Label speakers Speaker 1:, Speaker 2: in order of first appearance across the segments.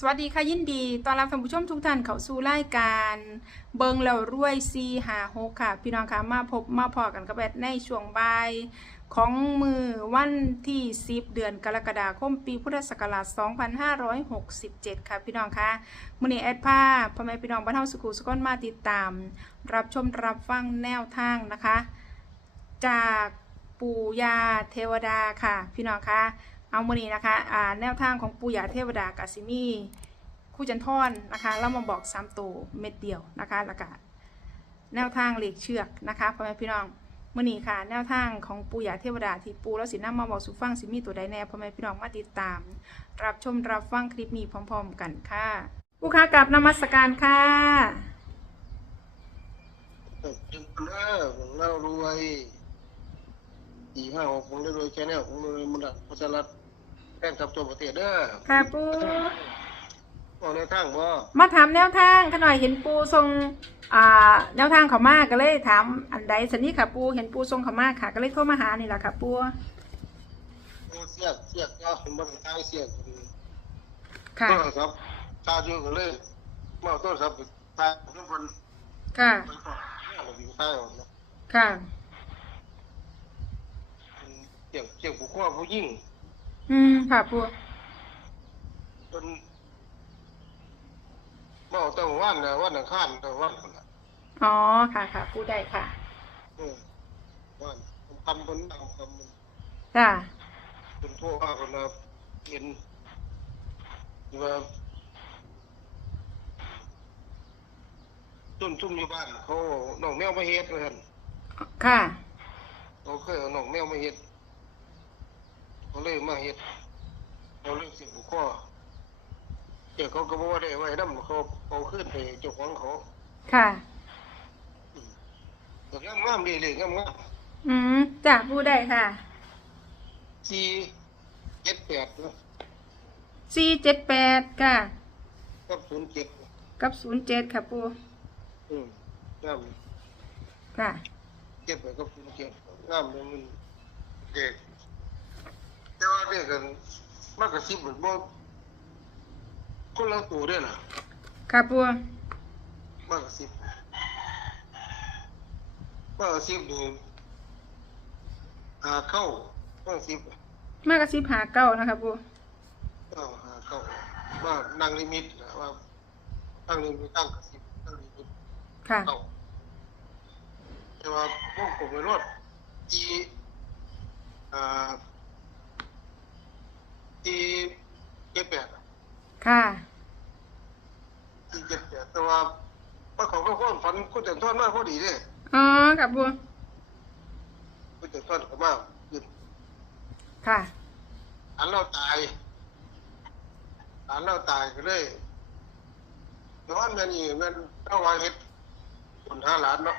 Speaker 1: สวัสดีค่ะยินดีต้อนรับท่านผู้ชมทุกท่านเข้าสู่รายการ เบิงแล้วรวยซีหาหกค่ะ พี่น้องคะมาพบมาพอกันกับแบดในช่วงบ่ายของมือวันที่ 10 เดือนกรกฎาคมปีพุทธศักราช 2567 ค่ะพี่น้องคะมือนี้แอดภาพ่อแม่พี่น้องบ้านเฮาสุขุสุขนมาติดตาม รับชมรับฟังแนวทางนะคะ จากปู่ยาเทวดาค่ะ พี่น้องคะ เอามือนี้นะคะอ่าแนวทางของปู่ยาเทวดากาซิมีคู่จันทอนนะคะแล้วมาบอกสามตัวเม็ดเดียวนะคะแล้วก็แนวทางเหล็กเชือกนะคะพ่อแม่พี่น้องมือนี้ค่ะ แนวทางของปู่ยาเทวดาที่ปูแล้วสินำมาบอกสุฟังสิมีตัวใดแน่พ่อแม่พี่น้องมาติดตาม รับชมรับฟังคลิปนี้พร้อม ๆ กันค่ะผู้ค้ากับนมัสการค่ะ
Speaker 2: จึงเลิกเล่ารวยสี่ห้าหกผมได้รวยแค่นี้ผมรวยมันละพัชรัต แป้งกับตัวประเทศเด้อ
Speaker 1: ค่ะปู่
Speaker 2: บอกในทางบ่
Speaker 1: มาถามแนวทางกันหน่อยเห็นปูทรงอ่าแนวทางเขามากก็เลยถามอันใดสันนี้ค่ะปูเห็นปูทรงเขามากค่ะ ก็เลยโทรมาหานี่แหละค่ะปู
Speaker 2: โอ้เสียกเสียกก็ผมบ่ได้ทายเสียก
Speaker 1: ค่ะ
Speaker 2: โทรศัพท์ชาร์จอยู่ก็เลยมาเอาโทรศัพท์ไปทายทุกคน
Speaker 1: ค่ะ
Speaker 2: ไปฝากเนี่ยเราอยู่ทายเอาเนาะ
Speaker 1: ค่ะ
Speaker 2: เสียงเสียงผู้ข้อผู้ยิ่ง
Speaker 1: อืมค่ะปู
Speaker 2: เป็นเมาแต่วันน่ะวันอังคารแต่วันนั่นล่ะ
Speaker 1: อ๋อค่ะค่ะปูได้ค่ะ
Speaker 2: เออวันผมทำบนเอาคำมัน
Speaker 1: ค่ะ
Speaker 2: เป็นพวกว่าคนละเห็นว่าตุ่มตุ่มอยู่บ้านเขาหนองแมวมาเฮ็ดเลยท่น
Speaker 1: ค่ะ
Speaker 2: เขาเคยเอาหนองแมวมาเฮ็ด เขาเลยมาเฮ็ดเขาเรื่องเสียบุคข้อเดี๋ยวเขาก็บอกว่าได้ไว้น้ำเขาเขาขึ้นไปเจ้าของเขา
Speaker 1: ค่ะ
Speaker 2: แต่งามงามๆดีเลยงามงาม
Speaker 1: อืมจ้ะปูได้ค่ะ
Speaker 2: สี่เจ็ดแปดนะ
Speaker 1: สี่เจ็ดแปดค่ะ
Speaker 2: กับศูนย์เจ็ด
Speaker 1: กับศูนย์เจ็ดค่ะปู
Speaker 2: อืมงาม
Speaker 1: ค่ะ
Speaker 2: เก็บไปกับศูนย์เจ็ดงามเลยมันเด็ก แต่ว่าเด็กกันมากกว่าสิบเหมือนบ่คนละตัวเด้อล่ะ
Speaker 1: ค่ะปู
Speaker 2: มากกว่าสิบมากกว่าสิบนี่หาเข้ามากกว่าสิบ
Speaker 1: มากกระซิบหาเก้านะคะปู
Speaker 2: ก็หาเข้าว่านั่งลิมิตนะว่าตั้งลิมิตตั้งกว่าสิบตั้งลิมิต
Speaker 1: ค่ะ
Speaker 2: เข้าแต่ว่าพวกผมไปรถอีอ่า อีเจ็ดแปด
Speaker 1: ค่ะ
Speaker 2: อีเจ็ดแปดแต่ว่าว่าของก็คนฝันคุณแต่ทอดมากพอดีเลย
Speaker 1: อ๋อค่ะปู
Speaker 2: คุณแต่ทอดก็มากขึ้น
Speaker 1: ค่ะ
Speaker 2: อันเราตายอันเราตายก็เลยนอนแม่นี่แม่นเอาไว้เฮ็ดคนห้าล้านเนาะ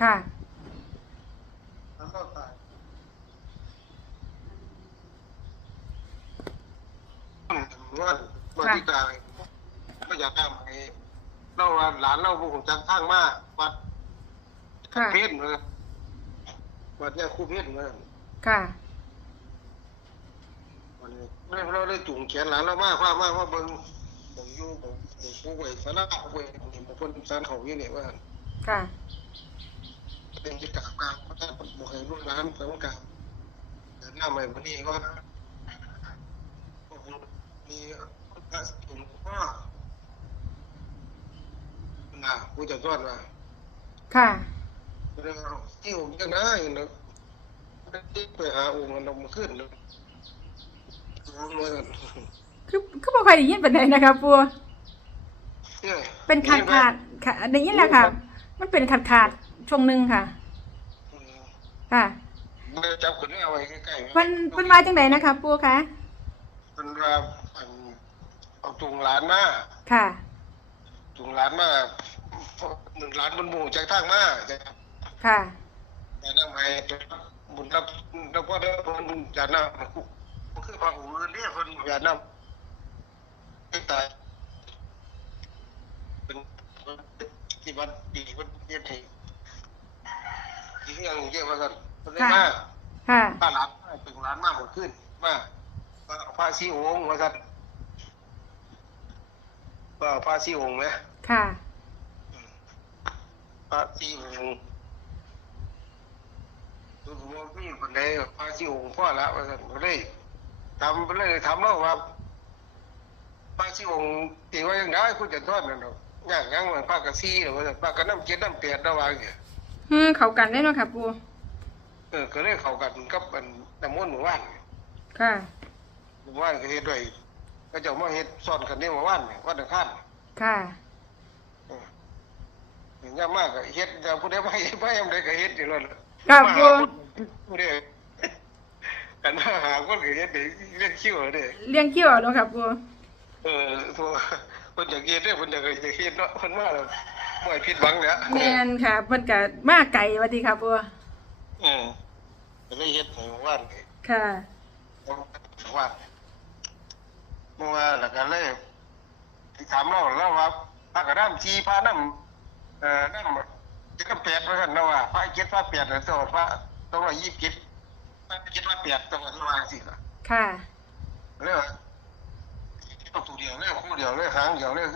Speaker 1: ค่ะ
Speaker 2: อันเราตาย ว่าว่าที่ตายก็อยากทำให้เราว่าหลานเราบุกจักทางมาวัด
Speaker 1: ค่ะ
Speaker 2: เพชรเลยวัดเนี่ยคู่เพชรเลย
Speaker 1: ค่ะ
Speaker 2: วันนี้เราได้จุงแขนหลานเรามากมากมากว่าเบิ่งผมอยู่ผมผมผู้ไว้สาระผู้ไว้ผมเป็นคนสานเขาอยู่เนี่ยว่า
Speaker 1: ค่ะ
Speaker 2: เป็นกิจกรรมกลางเขาจะบอกให้ลูกหลานเสริมกลางเดินหน้าใหม่วันนี้ก็ มีพระสุนพ่อนะผู้จะสอนว่า
Speaker 1: ค่ะ
Speaker 2: เรื่องที่ผมจะนะอยู่นะไปหาองค์มันมาขึ้นเลยรู้เลย
Speaker 1: คือคือบ่ค่อยได้ยินปานใดนะคะปู
Speaker 2: เนี่ย
Speaker 1: เป็นขาดขาดค่ะได้ยินแล้วค่ะ มันเป็นขาดขาดช่วงหนึ่งค่ะ ค่ะ
Speaker 2: มันจับคนนี้เอาไว้ใกล้ๆ
Speaker 1: เพิ่นเพิ่นมาจังไดนะคะปูคะ
Speaker 2: เป็นว่าอัน เอาตุงหลานมา
Speaker 1: ค่ะ
Speaker 2: ตุงหลานมาหนึ่งหลานบนหมู่จากทางมาจะ
Speaker 1: ค่ะ
Speaker 2: จะนำให้บุญรับแล้วก็ได้บุญจะนำก็คือพระอูเรียกคนอย่านำให้ตายเป็นที่วัดดีวัดเยี่ยมทีที่ยังเยี่ยมว่ากันคนได้มา
Speaker 1: ค่ะ
Speaker 2: ป้าหลานถึงร้านมากหมดขึ้นมาพาซีโองว่ากัน ว่าพระสี่องค์ไหม
Speaker 1: ค่ะ
Speaker 2: พระสี่องค์ดูว่าพี่คนใดพระสี่องค์พ่อละว่าซั่นก็เลยทำไปเลยทำแล้วว่าพระสี่องค์ตีไว้ยังไงคุณจะทอดนั่นเนาะย่างยังมันพระกระซี่หรือว่าพระกระน้ำเจ็ดน้ำเปียดระหว่างเนี่ย
Speaker 1: ฮึเขากันได้เนาะค่ะปู
Speaker 2: เออก็เลยเข้ากันกับอันน้ำมนต์หมู่บ้าน
Speaker 1: ค่ะ
Speaker 2: หมู่บ้านก็เฮ็ดด้วย ก็เจะมาเฮ็ดซ้อนกันนี่หมู่บ้านเนี่ยวันอังคาร
Speaker 1: ค่ะ
Speaker 2: ยามมากก็เฮ็ดยามผู้ใดไปไปยามใดก็เฮ็ดอยู่แล้วล่ะ
Speaker 1: ครับ
Speaker 2: มา
Speaker 1: ปู
Speaker 2: หาคนผู้ใดกันมาหาคนก็เฮ็ดได้เรียนคิวเด้
Speaker 1: เลี้ยงเกี่ยวเนาะค่ะปู
Speaker 2: เออตัวเพิ่นอยากเฮ็ดเด้อเพิ่นอยากจะเฮ็ดเนาะเพิ่นมาแล้วบ่ให้ผิดหวังแล้ว
Speaker 1: แมนค่ะเพิ่นก็มาไก่วัสดีค่ะปู
Speaker 2: เออก็เลยเฮ็ดให้ว่าน
Speaker 1: ค่ะ
Speaker 2: ว่า เมื่อวานแล้วก็เลยที่ถามเราแล้วว่าพระกระน้ำชีพระน้ำเอ่อน้ำจะก็แปดว่าซั่นเนาะว่าพระเจ็ดพระแปดน่ะตัวพระตัวละยี่สิบเจ็ดพระเจ็ดพระแปดตัวละว่าสิล่ะ
Speaker 1: ค่ะ
Speaker 2: เรียกว่าเอาตัวเดียวเลยคู่เดียวเลยหางเดียวเลย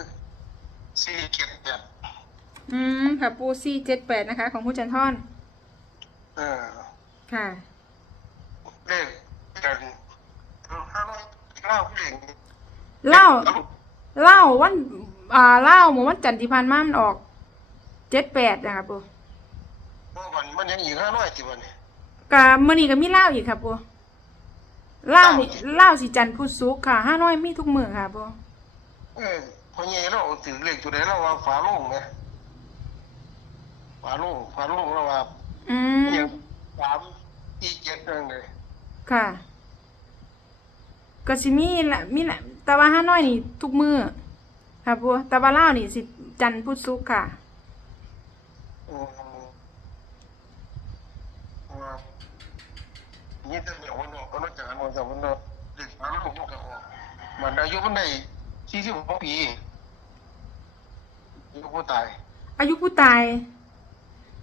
Speaker 2: สี่เจ็ดแปด
Speaker 1: อืมค่ะปูสี่เจ็ดแปดนะคะ ของผู้จันทอน
Speaker 2: เออ
Speaker 1: ค่ะ
Speaker 2: เลขกันห้าร้อยเล่าผู้เล่น
Speaker 1: เล่าเล่าวัน อ่าเล่าหมู่วันจันทร์ที่ผ่านมามันออกเจ็ดแปดนะคะปู
Speaker 2: เมื่อวันมันยังอีกห้าร้อยสิวันนี้
Speaker 1: กะมื่อนี้ก็มีเล่าอีกค่ะปูเล่านี่เล่าสิจันทร์พุธศุกร์ค่ะห้าน้อยมีทุกมื้อค่ะปู
Speaker 2: เออพอเงี้ยเราถือเลขตัวใดเราว่าฝาโล่งไงฝาโล่งฝาโล่งเราว่า
Speaker 1: อืม
Speaker 2: เอียงสามอีเจ็ดนั่นเลย
Speaker 1: ค่ะก็สิมีละมีละ แต่ว่าห้าน้อยนี่ทุกมือค่ะปูแต่ว่าเล่านี่สิจันทร์พุธศุกร์ค่ะ
Speaker 2: อืมว่านี่จะเดี๋ยววันออกก็น่าจะหันวันจะวันออกเด็กฝาโล่งมันก็ออกมันอายุมันได้สี่สิบหกปีอายุผู้ตาย
Speaker 1: อายุผู้ตาย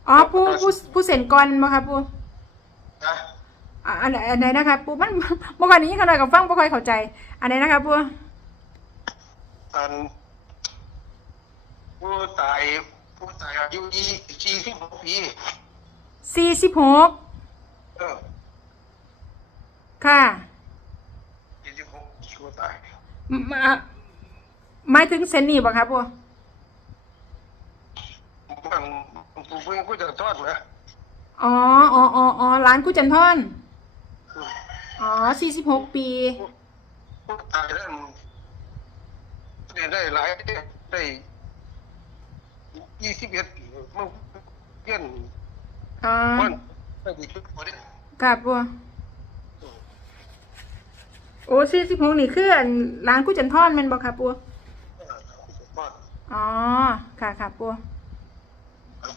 Speaker 1: อ๋อผู้ผู้ผู้เซ็นก่อนบ่ครับปู อ่าอันไหนอันไหนนะคะปูมันเมื่อก่อนนี้ขนาดกับฟังบ่ค่อยเข้าใจ อันไหนนะคะปู
Speaker 2: อันผู้ตายผู้ตายอายุยี่สี่สิบหกปี
Speaker 1: สี่สิบหก
Speaker 2: เออ
Speaker 1: ค่ะ
Speaker 2: ยี่สิบหกผู้ตาย
Speaker 1: มอะหมายถึงเซนนี่บ่ครับปู
Speaker 2: บางผู้เพิ่งผู้จะทอดนะ
Speaker 1: อ๋ออ๋ออ๋ออ๋อร้านกุจันทอนอ๋ อสี่สิบหกปี
Speaker 2: ผู้ตายนั้นได้ได้หลายได้ยี่สิบเอ็ดปีมันเพี้ยน
Speaker 1: อ๋อ
Speaker 2: มันได้ดีชุดพอดี
Speaker 1: ครับปูโอ้สี่สิบหกนี่คืออันร้านกุจันทอนแม่นบ่ครับปู
Speaker 2: ทอด
Speaker 1: อ๋อ ค่ะค่ะปู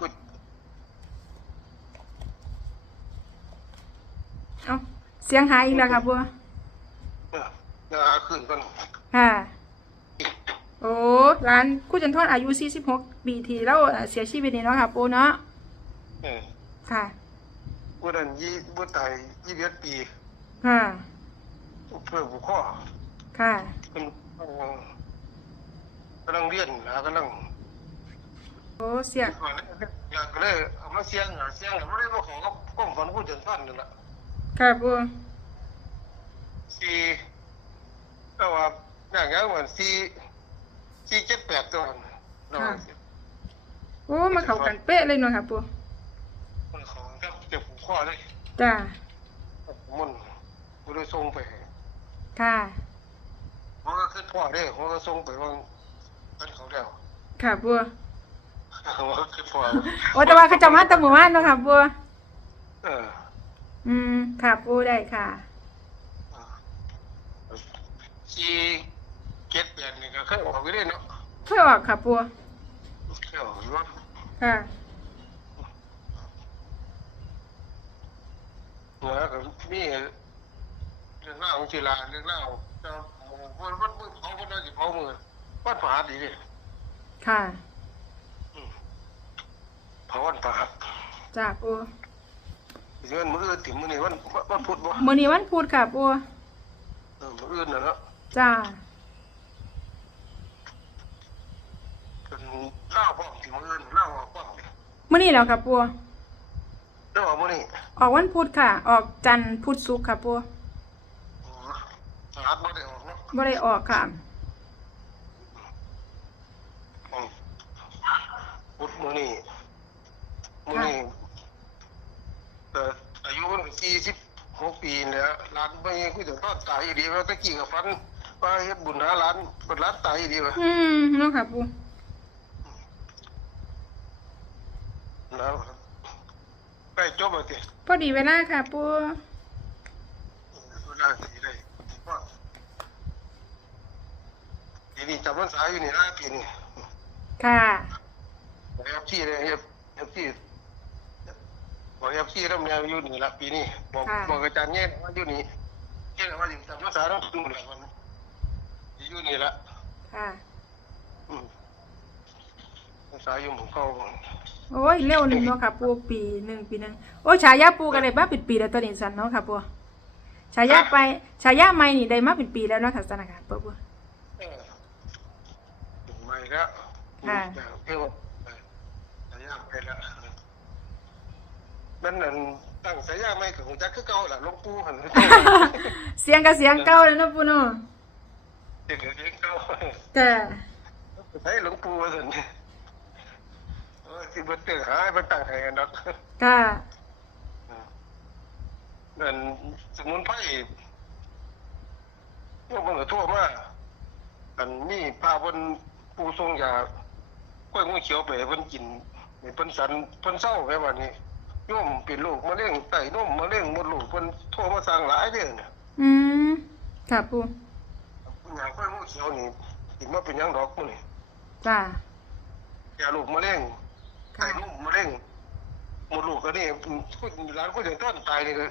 Speaker 2: ผู้
Speaker 1: เอ้า เสียงหายอีกแล้วครับปู
Speaker 2: เออขึ้นกัน
Speaker 1: ค่ะ โอ้ร้านกุจันทอนอายุสี่สิบหกปีที่แล้วเสียชีวิตนี่เนาะค่ะปูเนาะ
Speaker 2: เออ
Speaker 1: ค่ะ
Speaker 2: ผู้นั้นยี่ผู้ตายยี่สิบเอ็ดปี
Speaker 1: ค่ะ
Speaker 2: เพื่อผู้ข้อ
Speaker 1: ค่ะ
Speaker 2: เป็นกำลังเรียนนะกำลัง
Speaker 1: โอ้เสีย
Speaker 2: อยากเลยเอามาเสียงหาเสียงไม่ได้มาขอกับกล้องฝันผู้จนท่านนั่นแหละ
Speaker 1: ค่ะปู
Speaker 2: สี่ก็ว่าอย่างงั้นเหมือนสี่สี่เจ็ดแปดตัวเรา
Speaker 1: โอ้มาเข้ากันเป๊ะเลยเนาะค่ะปู
Speaker 2: คนเขาครับเจ็บหัวข้อเลย
Speaker 1: จ้า
Speaker 2: มันกูเลยส่งไป
Speaker 1: ค่ะ
Speaker 2: เขาก็ขึ้นพ่อได้เขาก็ส่งไปว่าเป็นเขาแล้ว
Speaker 1: ค่ะปู
Speaker 2: เขาก็ขึ้นพ่อ
Speaker 1: โอ้แต่ว่าเขาจะมาแตะหมู่บ้านเนาะค่ะปู
Speaker 2: เออ
Speaker 1: อืมค่ะปูได้ค่ะ
Speaker 2: สี่เจ็ดแปดนี่ก็เคยออกไปได้เนาะ
Speaker 1: เพื่อออกค่ะปู
Speaker 2: เคยออกอยู่ว่า
Speaker 1: ค่ะ
Speaker 2: เหนือกับนี่เรื่องเล่าของศิลาเรื่องเล่าจะวันวันมือเผาวันนั้นสิเผามือวัดผาดีดิ
Speaker 1: ค่ะ
Speaker 2: เผาวันผา
Speaker 1: จ้าปู
Speaker 2: เดือนมืออื่นถึงมือนี่วันวันพุธบ่
Speaker 1: มื้อนี้วันพุธค่ะปู
Speaker 2: เออมืออื่นน่ะเนาะ
Speaker 1: จ้า
Speaker 2: เล่าพ่อที่มืออื่นเล่าพ่อ
Speaker 1: มื้อนี้แล้วค่ะปู
Speaker 2: เล่ามื้อนี้
Speaker 1: ออกวันพุธค่ะ ออกจันทร์พุธศุกร์ค่ะปู
Speaker 2: อืมสหัสบ่ได้ออกเนาะ
Speaker 1: บ่ได้ออกค่ะ
Speaker 2: อืมพุธมื้อนี้มื้อนี้เอ่ออายุมัน 46ปีแล้วหลานบ่ยังคือจะทอดตายอยู่ดีว่าตะกี้ก็ฝันว่าเฮ็ดบุญหาหลานเปิดหลานตายอยู่ดีว่า
Speaker 1: อืมเนาะค่ะปู
Speaker 2: แล้วใกล้จบแล้วติ
Speaker 1: พอดีเวลาค่ะปู
Speaker 2: เวลาสิได้ว่าปีนี้จำพรรษาอยู่นี่นะปีนี้
Speaker 1: ค่ะ
Speaker 2: เอฟซีเลยเอฟเอฟซี บอกเอฟซีแล้วแนวอยู่นี่ละปีนี้บอก
Speaker 1: ค่ะ
Speaker 2: บอกอาจารย์เนี่ยว่าอยู่นี่เจ้าว่าอยู่จำพรรษาต้องดูแลมันอยู่นี่ละ
Speaker 1: ค่ะ
Speaker 2: อืมพรรษาอยู่หมู่เก่า
Speaker 1: โอ้ยเร็วหนึ่งเนาะค่ะปูปีหนึ่งปีหนึ่งโอ้ยฉายาปูก็ได้มาเป็นปีแล้วตัวนี้สันเนาะค่ะปูฉายาไปฉายาใหม่นี่ได้มาเป็นปีแล้วเนาะค่ะสันนะคะปูปู
Speaker 2: เออถึงไม่แล้ว
Speaker 1: ค่ะ
Speaker 2: เพื่อว่าสายยางไปแล้ว นั่นนั่นตั้งสายยางไม่กับหัวจักคือเก่าล่ะหลวงปู่หัน
Speaker 1: เสียงกับเสียงเก่าเลยเนาะปูเนาะ
Speaker 2: เด็กเด็กเก่า
Speaker 1: แต่
Speaker 2: ใช้หลวงปู่ว่าสันเออที่เบิดเตอหายมันตั้งให้กันดอก
Speaker 1: ค่ะ
Speaker 2: นั่นสมุนไพรพวกมันก็ทั่วมาอันนี้พาเพิ่นปูทรงยากล้วยงูเขียวไปให้เพิ่นกินให้เพิ่นสันเพิ่นเศร้าแค่ว่านี้ โยมเป็นโรคมะเร็งไตนมมะเร็งมดลูกเพิ่นโทรมาสั่งหลายเด้อเนี่ย
Speaker 1: อืมค่ะปู
Speaker 2: ยากล้วยงูเขียวนี่กินมาเป็นหยังดอกมื้อนี่
Speaker 1: จ้า
Speaker 2: แก่ลูกมะเร็งไต
Speaker 1: ค่ะ
Speaker 2: นมมะเร็งมดลูกก็นี่คนร้านก็ยังต้นตายนี่ก็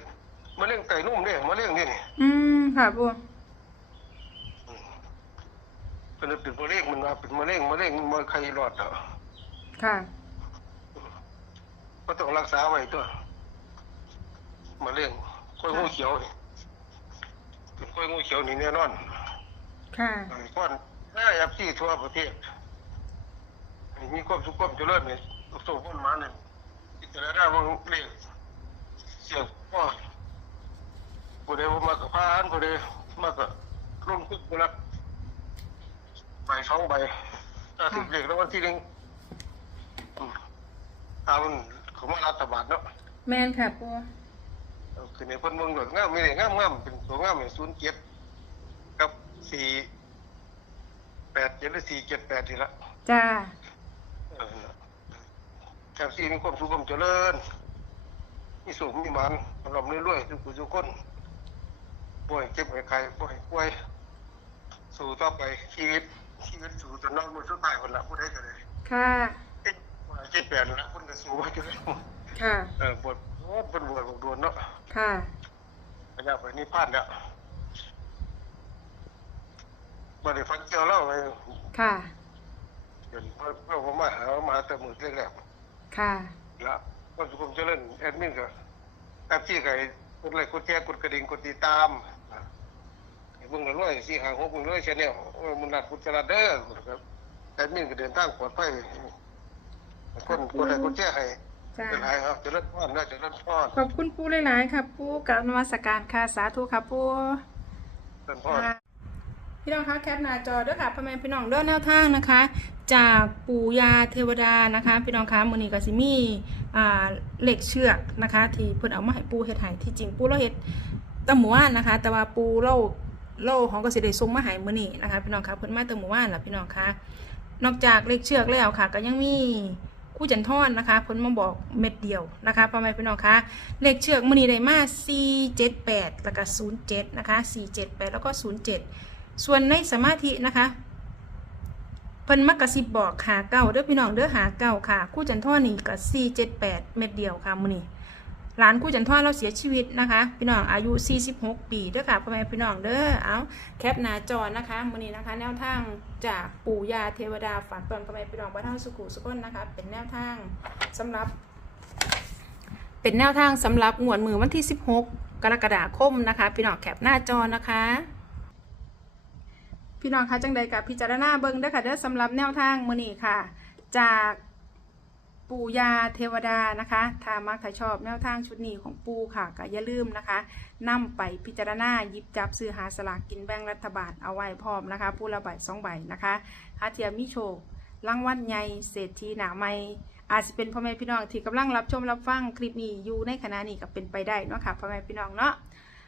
Speaker 2: มะเร็งไตนมเด้มะเร็งนี่นี่
Speaker 1: อืมค่ะปู
Speaker 2: เป็นเป็นมะเร็งมันว่าเป็นมะเร็งมะเร็งมันใครรอดเหรอ
Speaker 1: ค่ะ
Speaker 2: ก็ต้องรักษาไว้ตัวมะเร็งกล้วยงูเขียวนี่เป็นกล้วยงูเขียวนี่แน่นอน
Speaker 1: ค่ะ
Speaker 2: ไอ้ก้อนหน้ายับซี่ทั่วประเทศให้มีความสุขความเจริญนี่ทุกโซ่พ้นมาเนี่ยอิจารณาบางเรื่องเสียงพ่อผู้ใดบ่มากับพานผู้ใดมากับรุ่นคุกบุรักใบสองใบถ้าถึงเลขแล้ววันที่หนึ่งอืมถ้ามัน เขามารัฐบาลเนาะ
Speaker 1: แมนค่ะปู
Speaker 2: เอาคือในคนเมืองหลวงงามไม่ได้งามงามเป็นตัวงามเนี่ยศูนย์เจ็ดกับสี่แปดเจ็ดหรือสี่เจ็ดแปดทีละ
Speaker 1: จ้า
Speaker 2: เออแคบซีมีความสุขความเจริญมีสุขมีมันลำเรื่อยๆทุกผู้ทุกคนป่วยเจ็บให้ใครป่วยป่วย สู่ต่อไปชีวิตชีวิตสู่จนนอนบนสุดท้ายคนละผู้ใดก็ได้
Speaker 1: ค่ะ
Speaker 2: เจ็ดเจ็ดแปดนะคนก็สู้ไว้จนได้
Speaker 1: ค่ะ
Speaker 2: เออบวชโอ้เป็นบวชบวชดวนเนาะ
Speaker 1: ค่ะ
Speaker 2: พยาไปนี่พลาดแล้วบ่ได้ฟันเกี่ยวแล้วไง
Speaker 1: ค่ะ
Speaker 2: เดี๋ยวเพื่อผมมาหามาแต่มือแรก
Speaker 1: ค่ะ
Speaker 2: ๆแล้วก็สุขุมเจริญแอดมินก็แอปที่ไก่กดไลค์กดแชร์กดกระดิ่งกดติดตามไอ้เบิ่งกันด้วยสี่หาหกเบิ่งด้วยชแนลโอ้ยมันนัดกุศลเด้อครับแอดมินก็เดินทางปลอดภัย คนกดไลค์กดแชร์ให้
Speaker 1: จ้า
Speaker 2: เป็นไรครับเจริญพรนะเจริญพร
Speaker 1: ขอบคุณปูหลายๆค่ะปูกับนมัสการค่ะสาธุค่ะปู
Speaker 2: เจริญพร
Speaker 1: พี่น้องคะแคปหน้าจอด้วยค่ะพ่อแม่พี่น้องเด้อแนวทางนะคะ จากปู่ยาเทวดานะคะ พี่น้องคะมื้อนี้ก็สิมีอ่าเหล็กเชือกนะคะ ที่เพิ่นเอามาให้ปู่เฮ็ดให้ที่จริงปู่เราเฮ็ดแตะหมู่บ้านนะคะ แต่ว่าปู่เราเราของก็สิได้ส่งมาให้มื้อนี้นะคะพี่น้องคะเพิ่นมาแตะหมู่บ้านล่ะพี่น้องคะนอกจากเหล็กเชือกแล้วค่ะ ก็ยังมี คู่จันทอนนะคะเพิ่นมาบอกเม็ดเดียวนะคะพ่อแม่พี่น้องคะเลขเชือกมือนี้ได้มา478แล้วก็07นะคะ478 แล้วก็ 07 ส่วนในสมาธินะคะเพิ่นมักกะสิบบอกหาเก้าเด้อพี่น้องเด้อหาเก้าค่ะ คู่จันทอนนี่ก็สี่เจ็ดแปดเม็ดเดียวค่ะมือนี้ หลานคู่จันทอเราเสียชีวิตนะคะ พี่น้องอายุ 46 ปีเด้อค่ะพ่อแม่พี่น้องเด้อเอาแคปหน้าจอนะคะมื้อนี้นะคะ แนวทางจากปู่ยาเทวดาฝากตอนพ่อแม่พี่น้องบ้านเฮาสุขุสุขนนะคะ เป็นแนวทางสำหรับ เป็นแนวทางสำหรับงวดมือวันที่ 16 กรกฎาคมนะคะ พี่น้องแคปหน้าจอนะคะพี่น้องคะจังใดกับพิจารณาเบิ่งเด้อค่ะเด้อสำหรับแนวทางมือนี้ค่ะ จาก ปู่ยาเทวดานะคะถ้ามักถ้าชอบแนวทางชุดนี้ของปู่ค่ะก็อย่าลืมนะคะนำไปพิจารณาหยิบจับซื้อหาสลากกินแบ่งรัฐบาลเอาไว้พร้อมนะคะผู้ละใบสองใบนะคะหาเทียมมีโชครางวัลใหญ่เศรษฐีหนาไม่อาจจะเป็นพ่อแม่พี่น้องที่กำลังรับชมรับฟังคลิปนี้อยู่ในขณะนี้ก็เป็นไปได้เนาะค่ะพ่อแม่พี่น้องเนาะ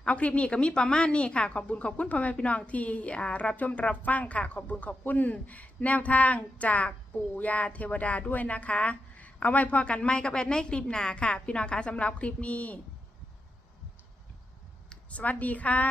Speaker 1: เอาคลิปนี้ก็มีประมาณนี้ค่ะ ขอบคุญขอบคุณพ่อแม่พี่น้องที่รับชมรับฟังค่ะ ขอบคุญขอบคุณแนวทางจากปู่ยาเทวดาด้วยนะคะ เอาไว้พอกันไหมกับแอดในคลิปหน้าค่ะ พี่น้องคะสำหรับคลิปนี้ สวัสดีค่ะ